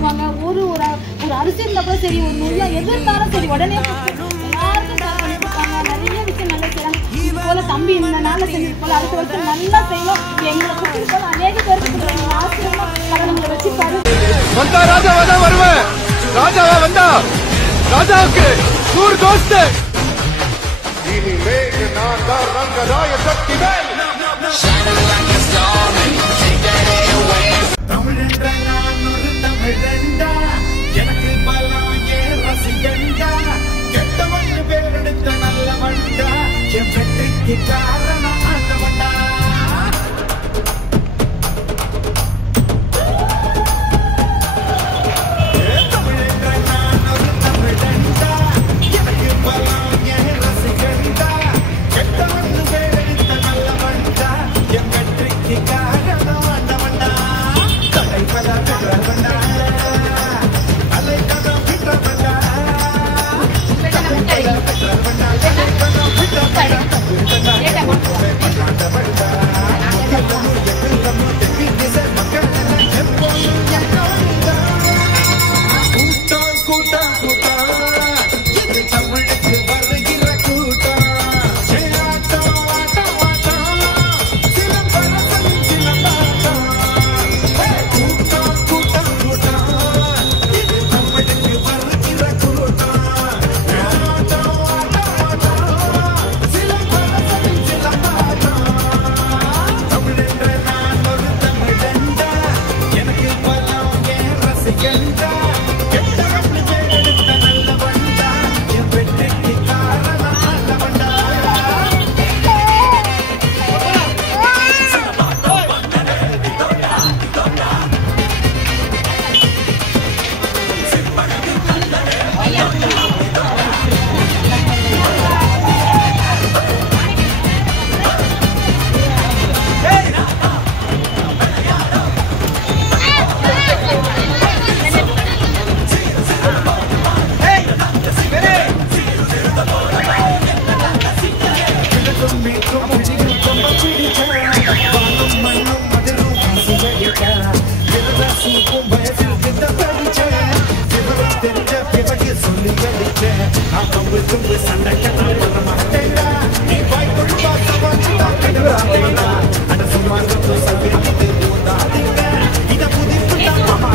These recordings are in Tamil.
போடுவாங்க. ஒரு ஒரு ஒரு அரிசி இருந்தா கூட சரி, ஒரு நூல்ல எது இருந்தாலும் சரி உடனே எல்லாருக்கும் நிறைய விஷயம் நல்லா செய்யறாங்க. இது போல தம்பி இந்த நாள்ல செஞ்சது போல அடுத்த வருஷம் நல்லா செய்யணும். எங்களை குட்டி போல அநேக பேருக்கு ஆசிரியமா கடவுளை வச்சு வந்தா ராஜாவா தான் வருவேன். ராஜாவா வந்தா ராஜாவுக்கு 100 கோஸ்ட். இனிமேல் நான் தான் ரங்கராய சக்தி வேல். தமிழென்ற நான் ஒரு தமிழண்டா, எனக்கு பலம் ஏன் ரசிகண்டா, கெட்டவன் பேரெடுத்த நல்லவண்டா, என் வெற்றிக்கு காரணம் ஆண்டவண்டா. தமிழென்ற நான் ஒரு தமிழண்டா, எனக்கு பலம் ஏன் ரசிகண்டா, கெட்டவன் பேரெடுத்த நல்லவண்டா, என் வெற்றிக்கு காரணம் ஆண்டவண்டா. தலைப்பதா பெற்றவண்டா, அலைக்கதா பெற்றவண்டா, கூட்டம் கூட்டம் இது தமிழுக்கு வருகிற கூட்டம். ஆட்டம் ஆட்டம் ஆட்டம் சிலம்பரசன் சிலம்பாட்டம். கூட்டம் கூட்டம் கூட்டம் இது தமிழுக்கு வருகிற கூட்டம். ஆட்டம் ஆட்டம் ஆட்டம் சிலம்பரசன் சிலம்பாட்டம். தமிழென்ற நான் ஒரு தமிழண்டா, எனக்கு பலம் ஏன் ரசிகண்டா, கெட்டவன் பேரெடுத்த நல்லவண்டா, என் வெற்றிக்கு காரணம் ஆண்டவண்டா. கிழக்கும் மேற்கும் உச்சியில் கொம்ப பிடிச்ச, வானும் மண்ணும் மதிலும் வீசி ஜெயிக்க, விரதாசிக்கும் வயசில் வித்த படிச்ச, விவரம் தெரிஞ்ச பிறகு சொல்லி அடிச்ச, அப்பம்பு தும்பு சண்டைக்கு நான் வர மாட்டேன்டா, நீ வாய்க்குள் பார்த்த வாட்சி தான் கிடவாட்டேன்டா, அட சும்மா ரொம்ப சல்லிட்டு போதாதீங்க, இத புதிப்பு தான் மாமா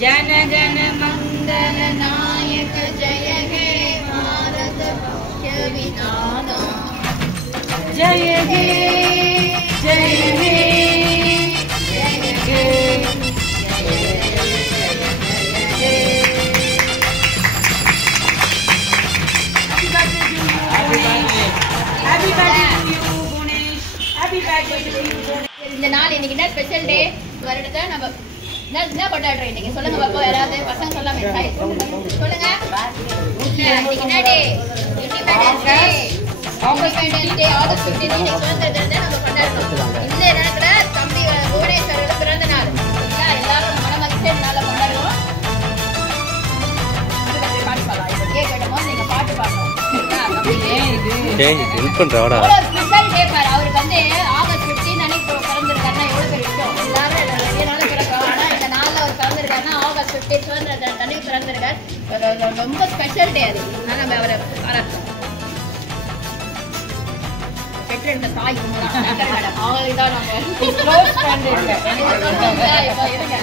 जन गण मंगल नायक जय हे भारत मुख्य विधान जय हे जय हे जय हे happy birthday to you Ganesh happy birthday to you இந்த நாள் இன்னைக்கு என்ன ஸ்பெஷல் டே வருடத்தை நம்ம என்ன கொண்டாடுறோம் இன்னைக்கு சொல்லுங்க பாப்பா யாராவது பசங்க சொல்லாம சொல்லுங்க இன்னைக்கு என்ன day independence day independence day August 15 இன்னைக்கு சுதந்திர தினத்தை நம்ம கொண்டாடுறோம் இந்த நேரத்துல தம்பி புவனேஸ்வரோட பிறந்த நாள் எல்லாரும் மனமகிழ்ச்சி நாளை கொண்டாடுவோம் பாட்டு பாடலாம் இப்போ கேக் வெட்டமோ நீங்க பாட்டு பாடணும் ஹெல்ப் பண்றடா ஸ்பெஷல் டே பாரு அவருக்கு வந்து ஆகஸ்ட் 15 அன்னைக்கு பிறந்திருக்காருன்னா எவ்வளவு பெரிய விஷயம் எல்லாரும் நிறைய நாள் பிறக்கும் ஆனா இந்த நாள்ல அவர் பிறந்திருக்காருன்னா ஆகஸ்ட் 15 சுதந்திர தினம் அன்னைக்கு பிறந்திருக்காரு ரொம்ப ஸ்பெஷல் டே அது அதனால நம்ம அவரை பாராட்டணும் பெற்றெடுத்த தாய் மேடம் அவங்கதான் நாங்க க்ளோஸ் ஃப்ரெண்ட் இப்போ இருங்க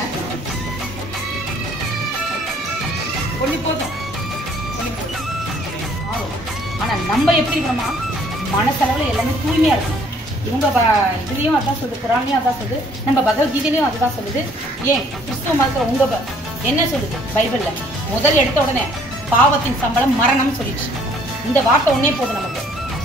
ஒண்ணு போதும் ஆனா நம்ம எப்படி இருக்கணுமா மனசளவுல எல்லாமே தூய்மையா இருக்கணும் இவங்க இதுலயும் அதான் சொல்லுது குரான்லயும் அதான் சொல்லுது நம்ம பகவத்கீதையிலயும் அதுதான் சொல்லுது ஏன் கிறிஸ்துவ மதத்துல உங்க என்ன சொல்லுது பைபிள்ல முதல் எடுத்த உடனே பாவத்தின் சம்பளம் மரணம் சொல்லிடுச்சு இந்த வார்த்தை ஒன்னே போதும் நமக்கு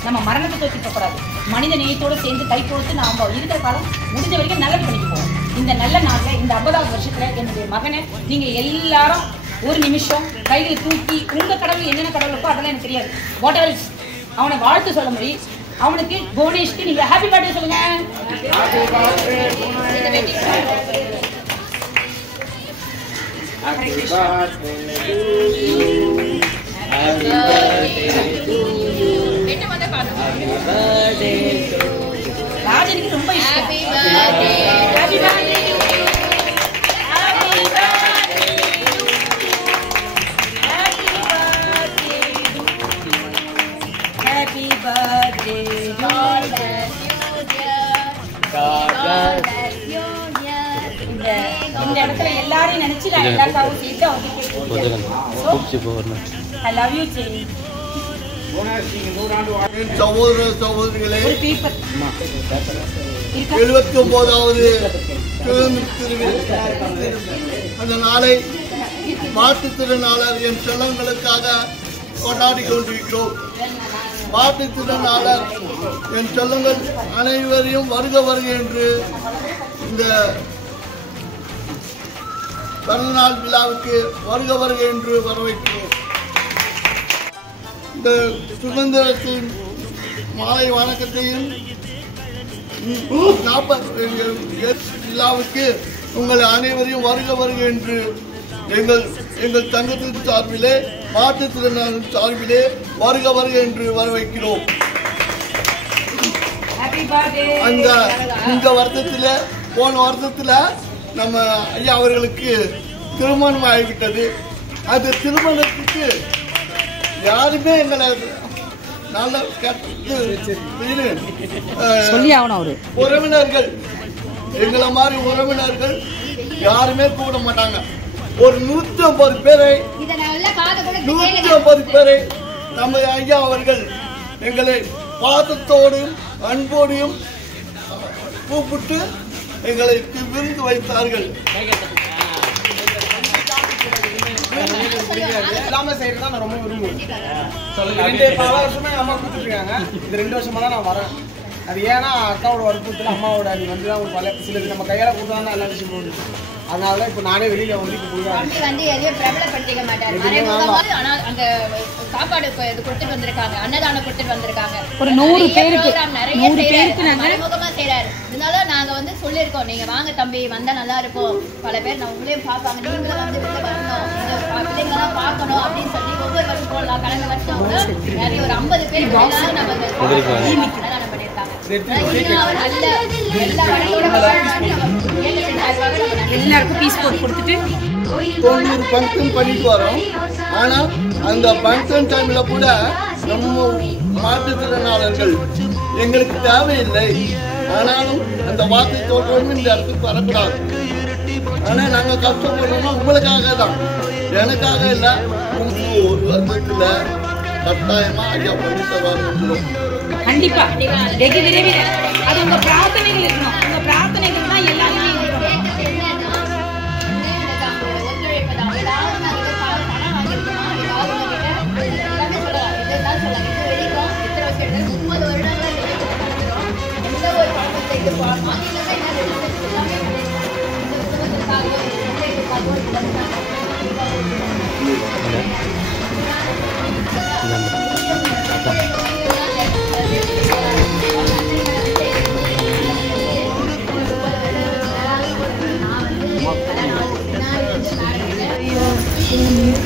நம்ம மரணத்தை தோக்கி போகக்கூடாது மனித நேயத்தோட சேர்ந்து கை கொடுத்து நாம இருக்கிற காலம் முடிஞ்ச வரைக்கும் நல்லது பண்ணிட்டு போவோம் இந்த நல்ல நாள்ல இந்த 50வது வருஷத்துல என்னுடைய மகனை நீங்க எல்லாரும் ஒரு நிமிஷம் கைகளை தூக்கி உங்க கடவுள் என்னென்ன கடவுள் இருக்கோ அதெல்லாம் எனக்கு தெரியாது வாட் எல்ஸ் அவனை வாழ்த்து சொல்ல முடியும் அவனுக்கு கோனேஷ்க்கு நீங்க ஹாப்பி பர்த்டே சொல்லுங்க ராஜனுக்கு ரொம்ப இஷ்டம் ஹாப்பி பர்த்டே இந்த இடத்துல எல்லாரையும் நினைச்சு நான் எல்லாருக்காகவும் சேர்த்து அவங்க I love you Jenny. சகோதர சகோதரிகளே ஒரு பேப்பர் 79வது அந்த நாளை மாற்றுத்திறனாளர் என் செல்லங்களுக்காக கொண்டாடி கொண்டிருக்கிறோம். மாற்றுத்திறனாளர் என் செல்லங்கள் அனைவரையும் வருக வருக என்று இந்த பிறந்தநாள் விழாவுக்கு வருக வருக என்று வரவேற்கிறோம். இந்த சுதந்திரத்தின் மாலை வணக்கத்தையும் விழாவுக்கு உங்கள் அனைவரையும் வருக வருக என்று எங்கள் சங்கத்தின் சார்பிலே மாற்றுத்திறனாளர் சார்பிலே வருக வருக என்று வரவேற்கிறோம். இந்த வருடத்தில் போன வருடத்தில் நம்ம ஐயா அவர்களுக்கு திருமணம் ஆகிவிட்டது. அது திருமணத்துக்கு யாருமே எங்களை நல்ல உறவினர்கள் எங்களை மாதிரி உறவினர்கள் யாருமே கூப்பிட மாட்டாங்க. ஒரு 150 பேரை நம்ம ஐயா அவர்கள் எங்களை பாசத்தோடும் அன்போடையும் கூப்பிட்டு எங்களுக்கு விருந்து வைத்தார்கள். எல்லாமே செய்யறது தான் நான் ரொம்ப விரும்புவேன். பல வருஷமா அம்மா கூப்பிட்டுருக்காங்க. இந்த 2 வருஷமா தான் நான் வரேன். அது ஏன்னா அக்காவோட வற்புறுத்தல அம்மாவோட நீ வந்து தான் ஒரு பல சிலது நம்ம கையால கொடுத்தா தான் எல்லா விஷயமும் போகுது. அதனால இப்போ நானே வெளியில வந்து எதையும் பிரபலப்படுத்திக்க மாட்டாரு. ஆனா அங்க சாப்பாடு இது கொடுத்துட்டு வந்திருக்காங்க, அன்னதானம் கொடுத்துட்டு வந்திருக்காங்க. ஒரு 100 பேருக்கு நிறைய மறைமுகமா செய்யறாரு. இதனால நாங்க வந்து சொல்லியிருக்கோம், நீங்க வாங்க தம்பி, வந்தா நல்லா இருக்கும். பல பேர் நான் உங்களையும் பார்ப்பாங்க, நீங்களும் வந்து வெளில வரணும், பிள்ளைங்களாம் பார்க்கணும் அப்படின்னு சொல்லி ஒவ்வொரு வருஷம் போடலாம். கடந்த வருஷம் நிறைய ஒரு 50 பேர் நம்ம அன்னதானம் பண்ணியிருக்காங்க. எல்லாருக்கும் பீஸ் போட்டு கொடுத்துட்டு 90 ஃபங்க்ஷன் பண்ணிட்டு வரோம். ஆனால் அந்த ஃபங்க்ஷன் டைம்ல கூட நம்ம மாற்றுத்திறனாளர்கள் எங்களுக்கு தேவையில்லை. ஆனாலும் அந்த வார்த்தை தோற்றவங்க இந்த இடத்துக்கு வரக்கூடாது. ஆனால் நாங்கள் கஷ்டப்படுறோம்னா உங்களுக்காக தான், எனக்காக இல்லை. ஒரு வருஷத்துல கட்டாயமா ஐயா பண்ணி தருவாங்க. கண்டிப்பா வெகு விரைவில் அது உங்க பிரார்த்தனைகள் இருக்கணும். உங்க பிரார்த்தனைகள் தான் எல்லாமே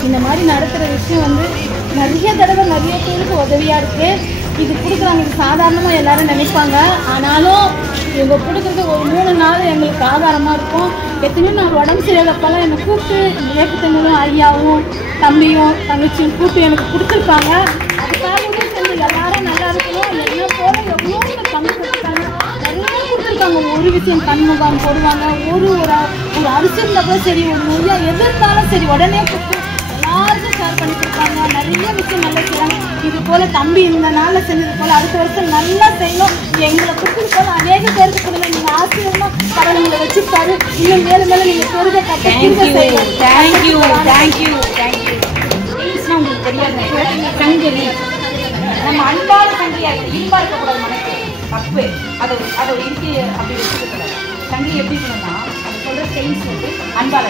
இந்த மாதிரி நடத்துகிற விஷயம் வந்து நிறைய தடவை நிறைய பேருக்கு உதவியாக இருக்குது. இது கொடுக்குறாங்க, இது சாதாரணமாக எல்லாரும் நினைப்பாங்க. ஆனாலும் இவங்க கொடுக்குறது ஒரு 3 நாள் எங்களுக்கு ஆதாரமாக இருக்கும். எத்தனையோ நான் உடம்பு சரியாதப்பெல்லாம் என்னை கூப்பிட்டு ஏற்றுத்தங்களும் ஐயாவும் தம்பியும் தங்கச்சியும் கூப்பிட்டு எனக்கு கொடுத்துருக்காங்க. அதுக்காகவே சொல்லி எல்லாரும் நல்லா இருக்கணும். என்ன போல எவ்வளோ பங்கு கொடுத்துருக்காங்க, நிறைய கொடுத்துருக்காங்க. ஒரு விஷயம் கண்முகாம் போடுவாங்க. ஒரு அரிசி இருந்தால் கூட சரி, ஒரு நொய்யா எது இருந்தாலும் சரி உடனே கொடுத்து எல்லாருக்கும் ஷேர் பண்ணி கொடுப்பாங்க. நிறைய விஷயம் நல்லா செய்யறாங்க. இது போல தம்பி இந்த நாளில் செஞ்சது போல அடுத்த வருஷம் நல்லா செய்யணும். எங்களை கொடுத்தது போல அநேக பேருக்கு கொடுங்க. நீங்க ஆசீர்வாதமா கடவுளை வச்சுருக்காரு. இன்னும் மேலும் மேலும் நீங்க பெருக செய்யணும். Thank you thank you thank you. உங்களுக்கு தெரியாது சங்கரி நம்ம அன்பான சங்கிலியா இன்பா இருக்கக்கூடாது. மனசு தப்பு. அதை இருக்கு அப்படி வச்சுக்கூடாது. சங்கிலி எப்படி இருக்கணும்னா அது சொல்ற செயின்ஸ் வந்து அன்பால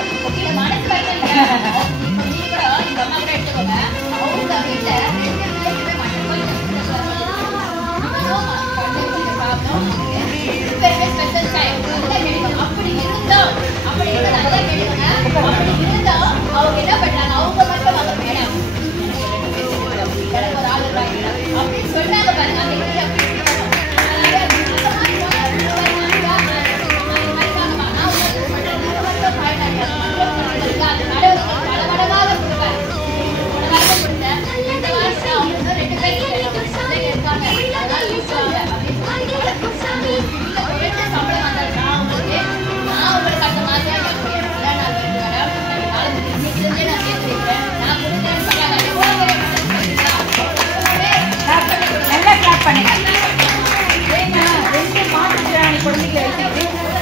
அவங்க என்ன பண்றாங்க, அவங்க மட்டும் வாங்க மேடம் ஒரு ஆள் அப்படின்னு சொல்றாங்க பாருங்க.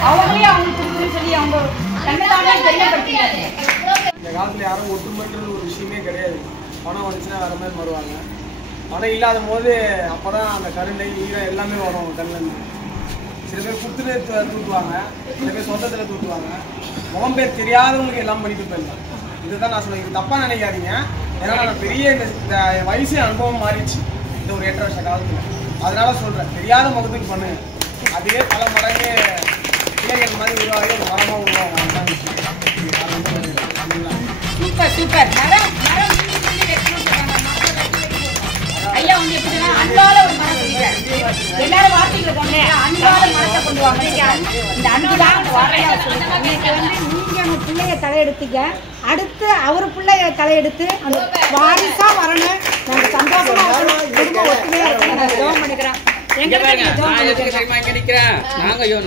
அவங்களே அவங்களுக்கு சொல்லி அவங்க இந்த காலத்துல யாரும் ஒற்றுமைன்றது ஒரு விஷயமே கிடையாது. பணம் வந்துச்சுன்னா வேற மாதிரி வருவாங்க. பணம் இல்லாத போது அப்பதான் அந்த கருணை ஈரம் எல்லாமே வரும் கண்ணில். சில பேர் குத்துலே தூக்குவாங்க, சில பேர் சொந்தத்தில் தூக்குவாங்க. முகம் பேர் தெரியாதவங்களுக்கு எல்லாம் பண்ணிட்டு போயிடலாம். இதுதான் நான் சொல்லுவேன். இது தப்பா நினைக்காதீங்க. ஏன்னா நான் பெரிய இந்த வயசு அனுபவம் மாறிடுச்சு இந்த ஒரு 8 வருஷ காலத்துல. அதனால சொல்றேன், தெரியாத முகத்துக்கு பண்ணுங்க. அதே பல மடங்கு பிள்ளைகள் மாதிரி உருவாகி ஒரு மரமா உருவாகும். Super super. மரம் மரம் ஐயா வந்து எப்படின்னா அன்பால ஒரு மரம் சொல்லிட்டாரு. எல்லாரும் வார்த்தைகளை சொன்னேன், அன்பால மரத்தை கொண்டு வாங்க. இந்த அன்பு தான் நீங்க உங்க பிள்ளைய தலையெடுத்தீங்க, அடுத்து அவரு பிள்ளைய தலையெடுத்து அந்த வாரிசா வரணும். நாங்க சந்தோஷமா குடும்ப ஒற்றுமையா இருக்கணும். நான் ஜெபம் பண்ணிக்கிறேன்.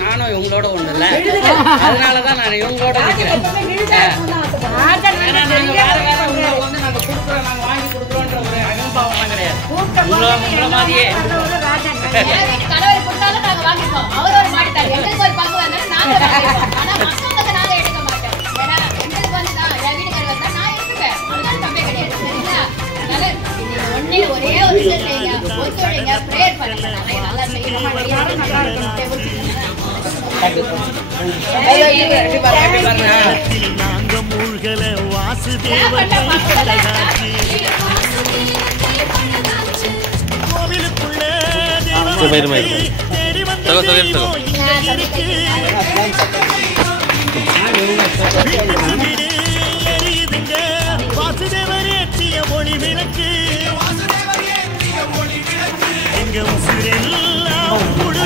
நானும் இவங்களோட ஒண்ணு இல்ல, அதனாலதான் நான் இவங்களோட நிக்கிறேன். வாங்கி கொடுக்குறோன்ற ஒரு அகம்பாவம் கிடையாது. உங்களை மாதிரியே கணவர் கொடுத்தாலும் நாங்க வாங்கிப்போம். அவர் ஒரு மாட்டுத்தாரு, எங்களுக்கு ஒரு பங்கு வந்தாலும் நாங்க வாங்கிப்போம். ஆனா மற்றவங்க நாங்க எடுக்க மாட்டோம். ஏன்னா எங்களுக்கு வந்து என் வீட்டுக்காரர் வந்தா நான் எடுத்துப்பேன். அதனால தம்பே கிடையாது. சரிங்களா? அதனால ஒன்னே ஒரே ஒரு விஷயம் செய்யுங்க, ஒத்துழைங்க, பிரேயர் பண்ணுங்க. நல்லா செய்யணும், யாரும் நல்லா இருக்கணும். நாங்க மூழ்கல வாசுதேவன் கோவிலுக்குள்ள தேடி வந்த வாசுதேவர் ஏற்றிய ஒளி விளக்கு எங்க உசுரெல்லாம் உன்னோட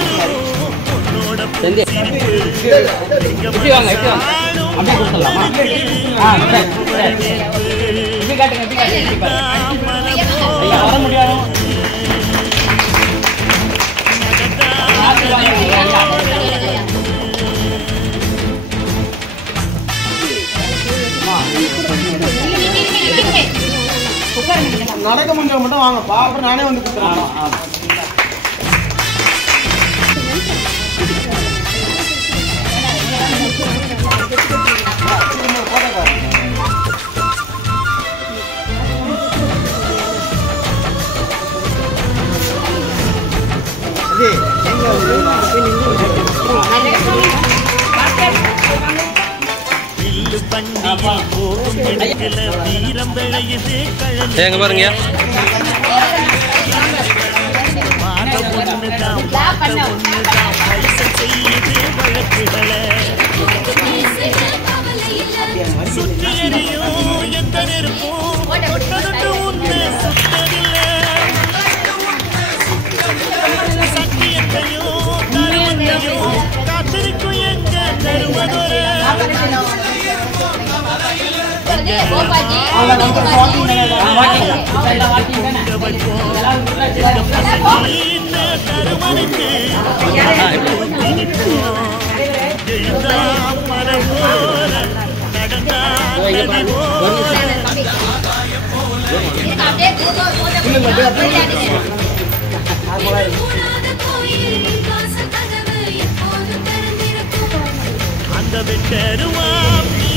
வர முடியாது. நடக்க முடிஞ்சவங்க மட்டும் வாங்கப்பா, அப்புறம் நானே வந்து கொடுத்துறேன். எங்க பாருங்க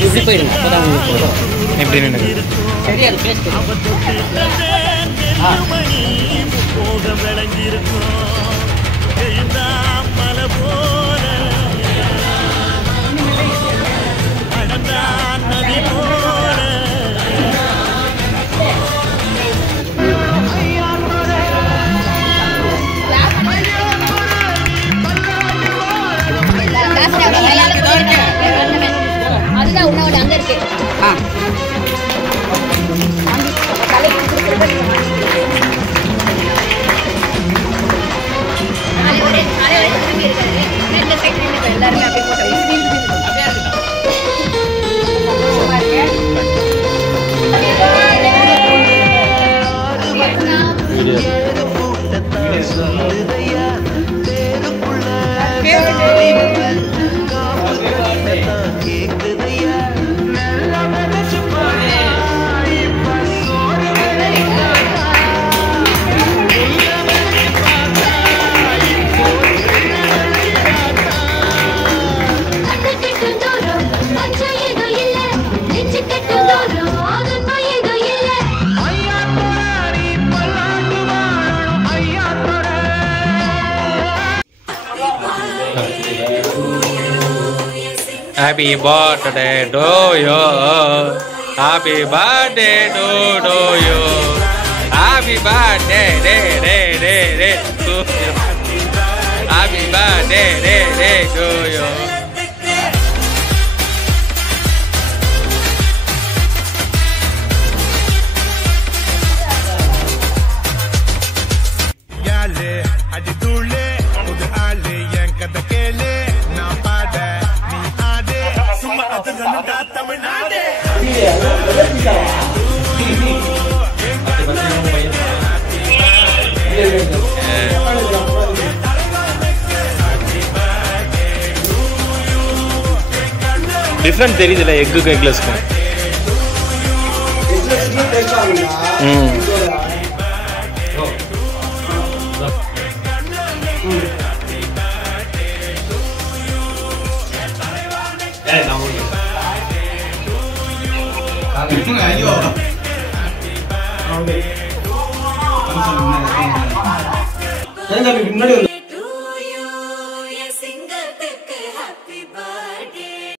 இப்படி போயிடுங்க. அப்பதான் எப்படி சரி அது பேச போக விளங்கியிருக்கும் மலை போல நடந்தான் நதி போல அதுதான் உன்னோட அங்க இருக்கு. எல்லாருமே அப்படி I'm Happy birthday to you. Happy birthday to you. Happy birthday to you. Happy birthday to you. Different தெரியுதுல்ல எக்குக்கும் எக்லெஸ்க்கும். முன்னாடி